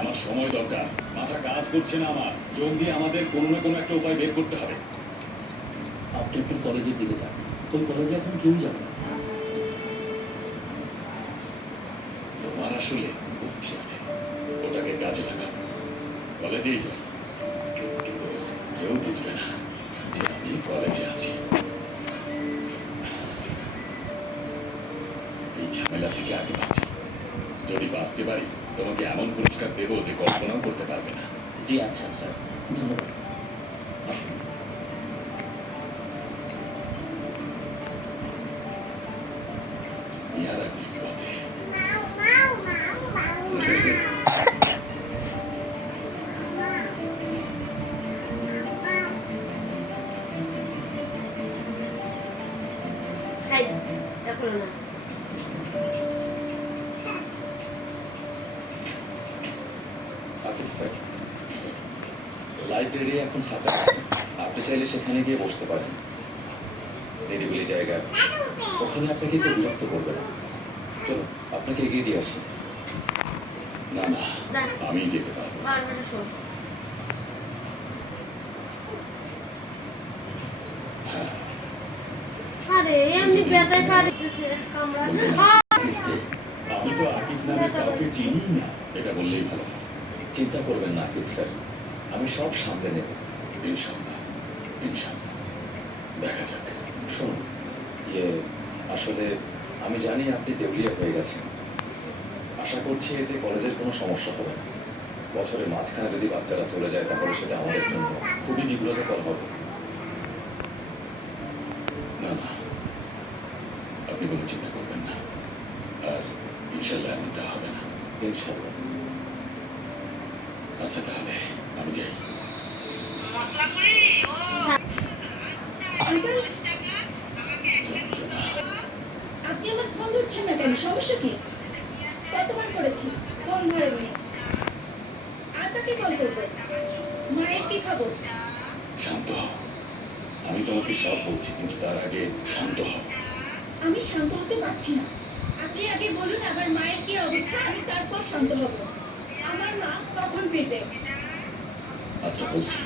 আমার সময় দরকার, মাথা কাজ করছে না আমার। যোগ দিয়ে আমাদের কোনো না কোনো একটা উপায় বের করতে হবে। আপনি একটু কলেজের দিকে যান। তোর কলেজে এখন কেউ যাবে না। তোমার আসলে বুদ্ধি আছে, ওটাকে কাজে লাগাও। কলেজেই যাই, কেউ বুঝবে না যে আমি কলেজে আছি। এই ঝামেলা থেকে আগে বাঁচি। যদি বাঁচতে পারি তোমাকে এমন পুরস্কার দেবো যে কল্পনাও করতে পারবে না। জি আচ্ছা স্যার, ধন্যবাদ। আসুন। ইয়ার আর বিপদে। লাইব্রেরি এখন ফাঁকা, আপনি চাইলে সেখানে গিয়ে বসতে পারেন। নিরিবিলি জায়গা, ওখানে আপনাকে কেউ বিরক্ত করবে না। চলো আপনাকে এগিয়ে দিয়ে আসি। না না, আমি যেতে পারবো। আমি তো আকিব নামে কাউকে চিনি না, এটা বললেই ভালো। চিন্তা করবেন না আকিব স্যার, আমি সব সামলে নেব। ইনশাল্লাহ, ইনশাল্লাহ, দেখা যাক। শুনুন, আসলে আমি জানি আপনি দেউলিয়া হয়ে গেছেন। আশা করছি এতে কলেজের কোনো সমস্যা হবে না। বছরের মাঝখানে যদি বাচ্চারা চলে যায় তাহলে সেটা আমাদের জন্য খুবই বিব্রতকর হবে। না না, আপনি কোনো চিন্তা করবেন না, আর ইনশাল্লাহ এমনটা হবে না। ইনশাল্লাহ। আচ্ছা তাহলে আমি যাই। আপনি আমার ফোন ধরছেন না কেন? সমস্যা কি? কতবার করেছি, ফোন ধরেনি। আর তাকে কল করবো? মায়ের কি খবর? শান্ত হও, আমি তোমাকে সব বলছি, কিন্তু তার আগে শান্ত হও। আমি শান্ত হতে পারছি না। আপনি আগে বলুন আমার মায়ের কি অবস্থা, আমি তারপর শান্ত হব। আমার মা কখন ফিরবে? আচ্ছা বলছি।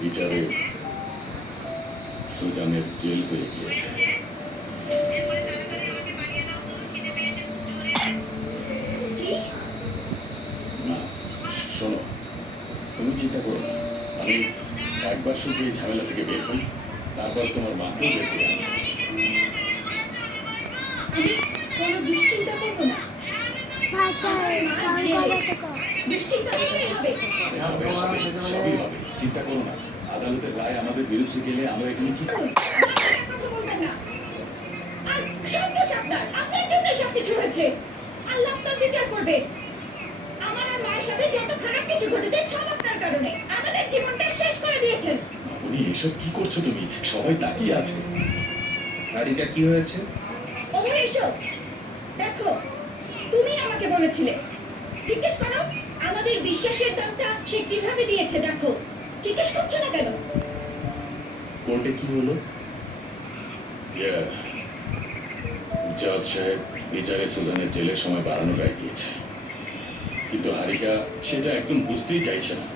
বিচারে সুজানের জেল হয়ে গিয়েছে। কি? না, শোনো, তুমি চিন্তা করো না। আমি একবার শুধু এই ঝামেলা থেকে বের হই, তারপর তোমার মাকেও বের করে আনি। আমি কোনো দুশ্চিন্তা করবো না। দুশ্চিন্তা করলেই হবে। হবে, হবে, সবই হবে, চিন্তা করো না। আদালতের রায় আমাদের বিরুদ্ধে গেলে আমরা এখানে কি কথা বলবেন না। আর সব আপনার, আপনার জন্য সবকিছু হয়েছে। আল্লাহ আপনার বিচার করবে। আমার আর মায়ের সাথে যত খারাপ কিছু ঘটেছে সব আপনার কারণে। আমাদের জীবনটা শেষ করে দিয়েছেন। আপনি এসব কি করছো? তুমি সবাই তাকিয়ে আছে। গাড়িটা কি হয়েছে? ওমর এসো, দেখো, তুমি আমাকে বলেছিলে জিজ্ঞেস করো আমাদের বিশ্বাসের দামটা সে কিভাবে দিয়েছে। দেখো, জিজ্ঞেস করছো না কেন? কোর্টে কি হলো? জাজ সাহেব বিচারে সুজানের জেলের সময় বাড়ানো রায় দিয়েছে, কিন্তু হারিকা সেটা একদম বুঝতেই চাইছে না।